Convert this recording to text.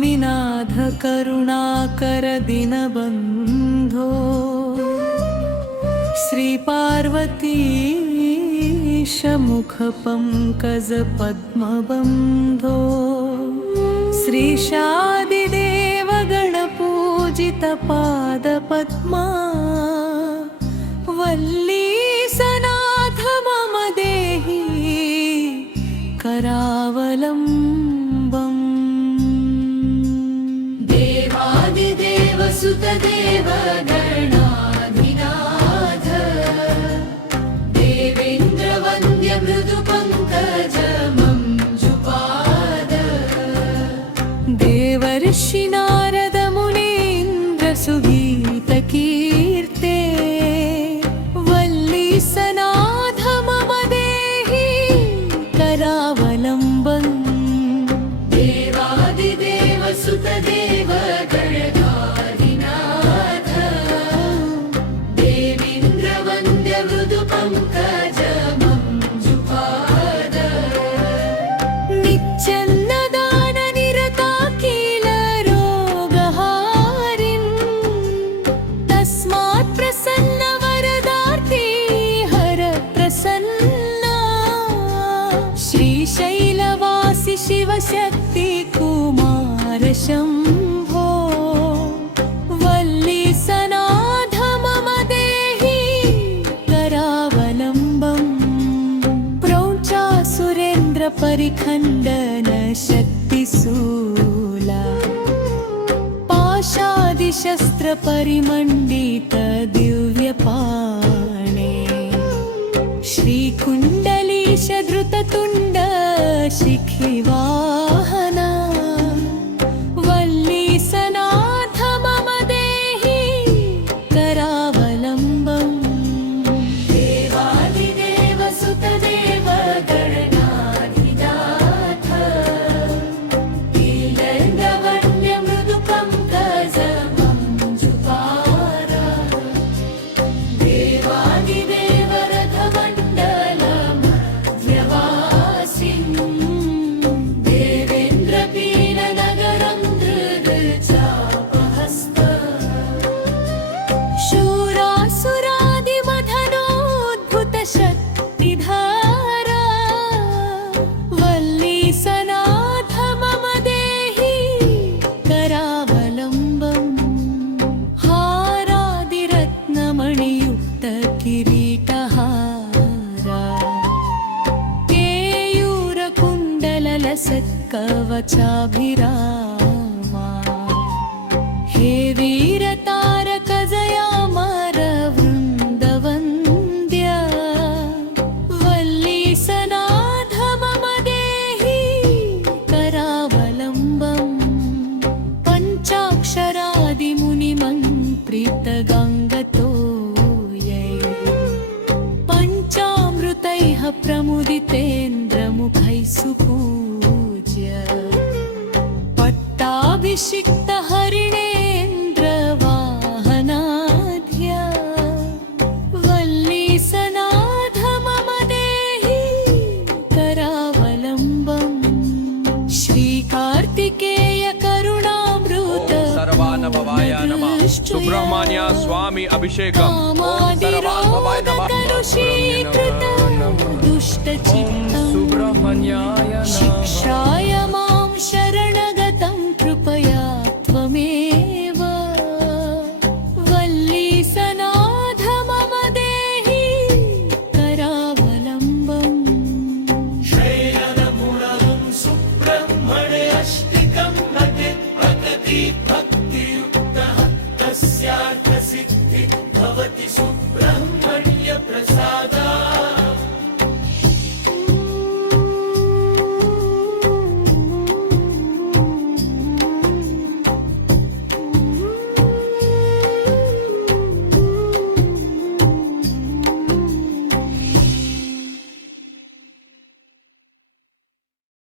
स्वामिनाथ करुणाकर दीनबन्धो श्रीपार्वतीश मुखपङ्कजपद्मबन्धो श्रीशादिदेव गणपूजितपादपद्मा वल्लीसनाथ मम देहि करावलम्बम्। देवादिदेव सुतदेव गणाधिनाथ देवेन्द्र वन्द्य मृदुपङ्कज मञ्जुपाद देवर्षि नारद मुनीन्द्र सुगीतकीर्ते वल्लीसनाथ मम देहि करावलम्बम्। देवादिदेव सुतदेव गणाधिनाथ देवेन्द्र वन्द्य मृदुपङ्कज मञ्जुपाद नित्यन्नदान निरता किल रोगहारिन् तस्मात् प्रसन्न वरदार्थे हर प्रसन्ना श्रीशैलवासि शिवशक्ति कुमार शम्भो वल्लीसनाथ मम देहि करावलम्बम्। प्रौञ्चा सुरेन्द्र परिखण्डन शक्तिशूला पाशादिशस्त्र परिमण्डित दिव्यपाणे श्रीकुण्डलीश धृततुण्ड शिखिवाहना वल्लीसनाथ मम देहि करावलम्बम्। देवादिदेव सुतदेव गणाधिनाथ नीलन्दवन्य मृदुपङ्कज मञ्जुपाद देवादिदेव रथमण्डलमध्यवासिन् देवेन्द्रपीननगरं धृतचापहस्त शूरासुरादिमथनोद्भुत शक्तिधारा वल्लीसनाथ मम देहि करावलम्बम्। हारादिरत्नमणियुक्त किरीटहारा केयूरकुण्डललसत्कवचाभिरामा हे वीरतारक जयामर वृन्दवन्द्य वल्लीसनाथ मम देहि करावलम्बम्। पञ्चाक्षरादिमुनिमन्त्रितगाङ्गतोयै पञ्चामृतैः प्रमुदितेन्द्रमुखैः सुपूज्य पट्टाभिषिक्त हरिणेन्द्र वाहनाध्य वल्लीसनाथ मम देहि करावलम्बम्। श्रीकार्तिकेय करुणामृत सर्वानुभवाय नमः। सुब्रह्मण्य स्वामी अभिषेकम्। सुब्रह्मण्याय शिक्षाय मां शरणगतं कृपया त्वमेव वल्लीसनाथ मम देहि करावलम्बम्। शैलदमुणं सुब्रह्मण्य अष्टिकं नटिप्रकटीप्